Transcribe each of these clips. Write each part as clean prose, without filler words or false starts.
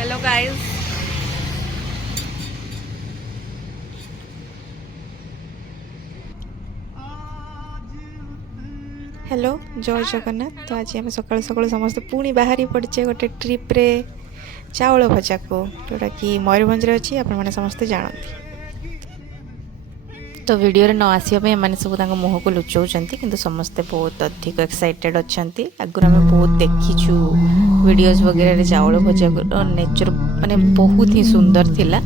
Hello guys. Hello जय जगन्नाथ। तो आज आम सकाल सकाल समस्त पुणी बाहरी पड़चे गोटे ट्रिप्रे चाउल भजा को जोटा कि मयूरभंज अच्छी आपण समस्ते जानती। तो वीडियो रे न आसिया एम सब मुह को लुचाऊँच कि समस्ते बहुत अधिक एक्साइटेड अच्छा। आगुरी आम बहुत देखीचु वीडियोज वगैरह चाउल भजा नेचर माने बहुत ही सुंदर थिला।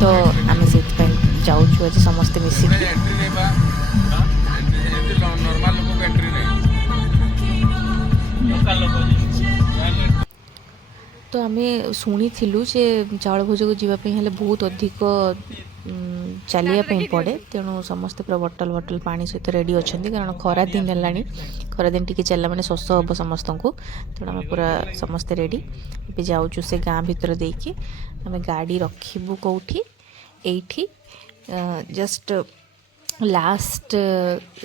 तो आम से जाऊँ आज समस्ते मिसिकी। तो आम शुणी जे चाउल भोज को जीवाई हेल्ले बहुत अधिक चलिया पड़े। तेणु समस्ते पूरा बटल बटल पानी सहित रेडी अच्छा कारण खरा दिन है। खरा दिन टी चलला मैंने शोष हम समस्त को। तेणु आम पूरा समस्ते रेडी ए जाऊँ से गाँ भर देकी आम गाड़ी रखू कौटी एठी जस्ट लास्ट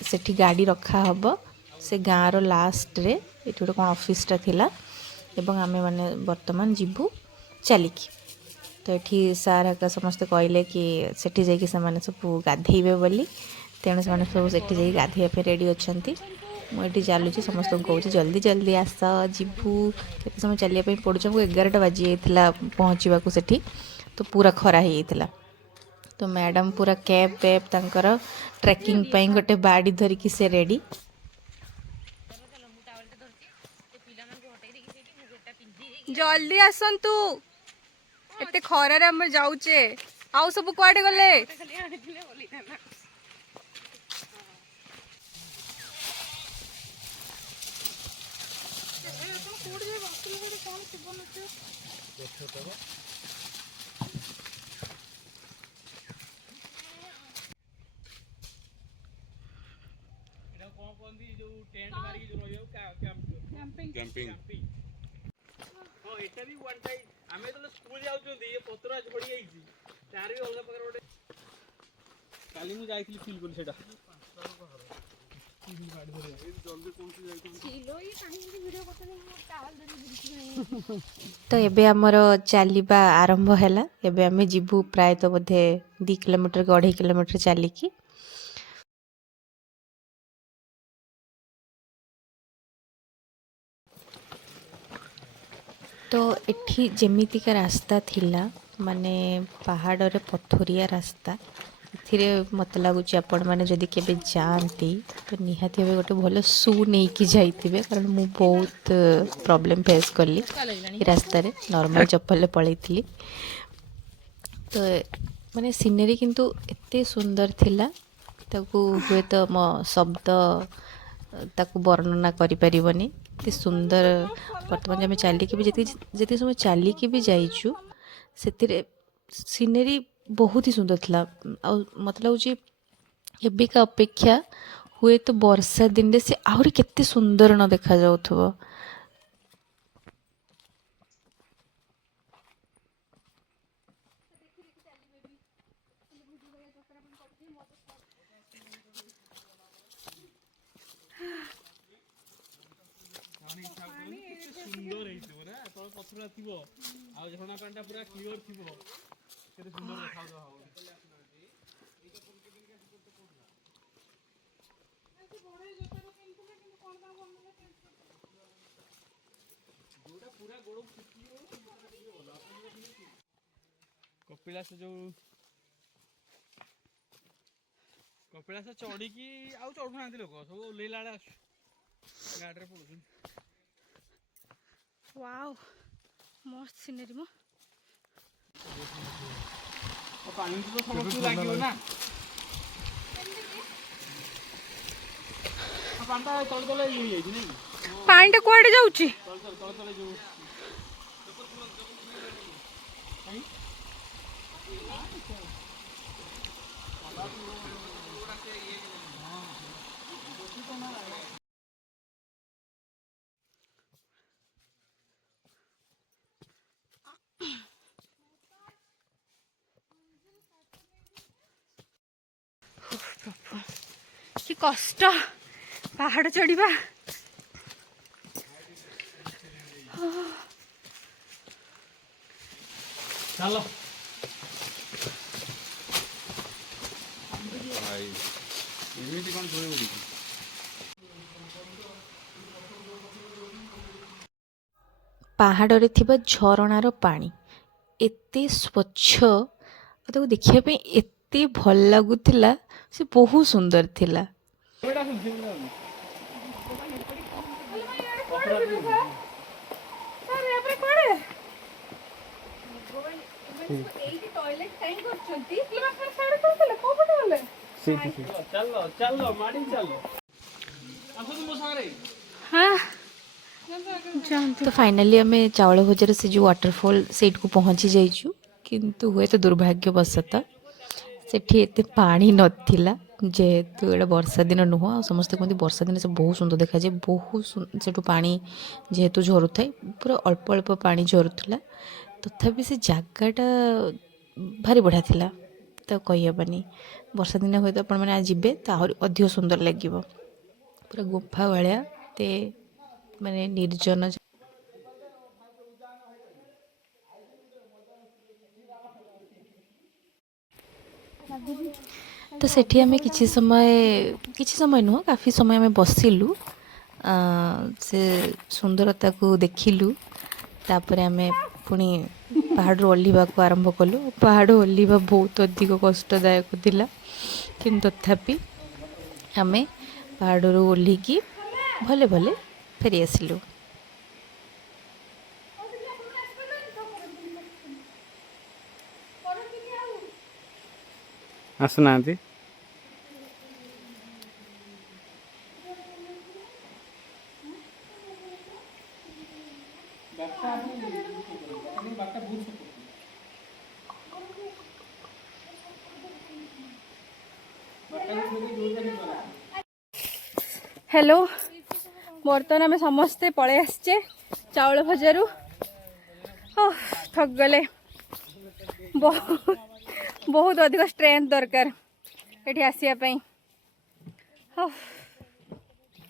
सेठी गाड़ी रखा हब से गाँव लास्ट रे ये गोटे कौन ऑफिसटा थिला एवं आमे माने वर्तमान जीवु चलिकी। तो ये सार हका समस्ते कहले कि सेठी जाइए से सब गाधेबे बोली। तेणु से सब सेठी जाइए गाधेबा रेडी अच्छा। मुझे चलुची समस्त को कहूँ जल्दी जल्दी आस जीवु ये समय चलिए पड़ू। हमको 11टा बाजी जाता पहुँचा सेठी। तो पूरा खरा हो जाता। तो मैडम पूरा कैब वैब तंकर ट्रेकिंग पे गोटे बाड़ी धरिकी से रेडी। जल्दी आसतु एते खरार आम जाऊचे आउ सब कुआडे गले। कैंपिंग हां एटा भी वन टाइम आमे तो स्कूल जाउछोंदी ये पतरा झड़ी आइची तार भी अलगा प्रकार गोटे काली मु जाइथिली फील कोली सेटा तो एबे हमर चलीबा आरंभ हैला। एबे आमे जीवु प्राय तो बोधे 2 किलोमीटर 2.5 किलोमीटर चलिकी। तो एठी जेमितिका रास्ता थिला माने पहाड़ रे पथरिया रास्ता। एथिरे मत लगुच आपण मैंने जदि केबे जाती तो निहाती भावे गोटे भल शू नहीं कि जाइए कारण मु बहुत प्रॉब्लम फेस कली रास्ता रे नॉर्मल चप्पल पलई। तो माने सीनरी किंतु एते सुंदर थिला ताकू हुए तो मो शब्द ताकू वर्णना करि परिबनी एते सुंदर। वर्तमान आम चलिकी भी जी समय चलिकी भी जाइचु से सीनरी बहुत ही सुंदर थिला। मत लगुच एबिका अपेक्षा हुए तो वर्षा दिन रे से आहरी केते सुंदर न देखा जाउथबो। सुंदर हेइतो ना तो पथरा थिबो आ झरना पानी पूरा क्लियर थिबो केते सुंदर देखा जाओ। कपिलास जो कपिलास चढ़ी की आउ चढ़ू ना लोक सब ओल्लेला गाड़ी रे पड़ू। वाओ मस्त सीनरी मो। पानी तो समस्त लागियो ना पांडा तळ तळ येई जाई नहीं पानी कुआडे जाउची तळ तळ जो कि कष्ट पहाड़ चढ़ा। चलो ଭାଇ ଏମିତି କ'ଣ ଶୋଇବ କି? ପାହାଡ଼ରେ ଥିବା ଝରଣାର ପାଣି ଏତେ ସ୍ୱଚ୍ଛ ଆଉ ତାକୁ ଦେଖିବା ପାଇଁ ଏତେ ଭଲ ଲାଗୁଥିଲା, ସେ ବହୁତ ସୁନ୍ଦର ଥିଲା। चलो चलो माड़ी चलो आसो तुम सारे ତ ଫାଇନାଲି ଆମେ ଚାଉଳ ଭୋଜର ସେ ଯେଉଁ ୱାଟରଫଲ୍ ସେଇଠିକୁ ପହଞ୍ଚି ଯାଇଛୁ, କିନ୍ତୁ ହୁଏତ ଦୁର୍ଭାଗ୍ୟବଶତଃ ସେଠି ଏତେ ପାଣି ନଥିଲା, ଯେହେତୁ ଏଇଟା ବର୍ଷା ଦିନ ନୁହଁ। ଆଉ ସମସ୍ତେ କୁହନ୍ତି ବର୍ଷା ଦିନେ ସେ ବହୁତ ସୁନ୍ଦର ଦେଖାଯାଏ। ବହୁତ ସେଠୁ ପାଣି ଯେହେତୁ ଝରୁଥାଏ, ପୁରା ଅଳ୍ପ ଅଳ୍ପ ପାଣି ଝରୁଥିଲା। ତଥାପି ସେ ଜାଗାଟା ଭାରି ବଢ଼ିଆ ଥିଲା, ତ କହିହେବନି। ବର୍ଷା ଦିନେ ହୁଏତ ଆପଣମାନେ ଯିବେ ତ ଆହୁରି ଅଧିକ ସୁନ୍ଦର ଲାଗିବ। ପୁରା ଗୁମ୍ଫା ଭଳିଆ ଏତେ ମାନେ ନିର୍ଜନ। ତ ସେଠି ଆମେ କିଛି ସମୟ ନୁହଁ, କାଫି ସମୟ ଆମେ ବସିଲୁ, ସେ ସୁନ୍ଦରତାକୁ ଦେଖିଲୁ। ତାପରେ ଆମେ ପୁଣି ପାହାଡ଼ରୁ ଓହ୍ଲିବାକୁ ଆରମ୍ଭ କଲୁ। ପାହାଡ଼ ଓହ୍ଲିବା ବହୁତ ଅଧିକ କଷ୍ଟଦାୟକ ଥିଲା, କିନ୍ତୁ ତଥାପି ଆମେ ପାହାଡ଼ରୁ ଓହ୍ଲିକି ଭଲେ ଭଲେ ଫେରି ଆସିଲୁ। ଆସୁନାହାନ୍ତି। हेलो बर्तमान आम समस्ते पलि आसचे चाउल भजारू। थक गले, बहुत अधिक स्ट्रेंथ दरकार ये आसवाई।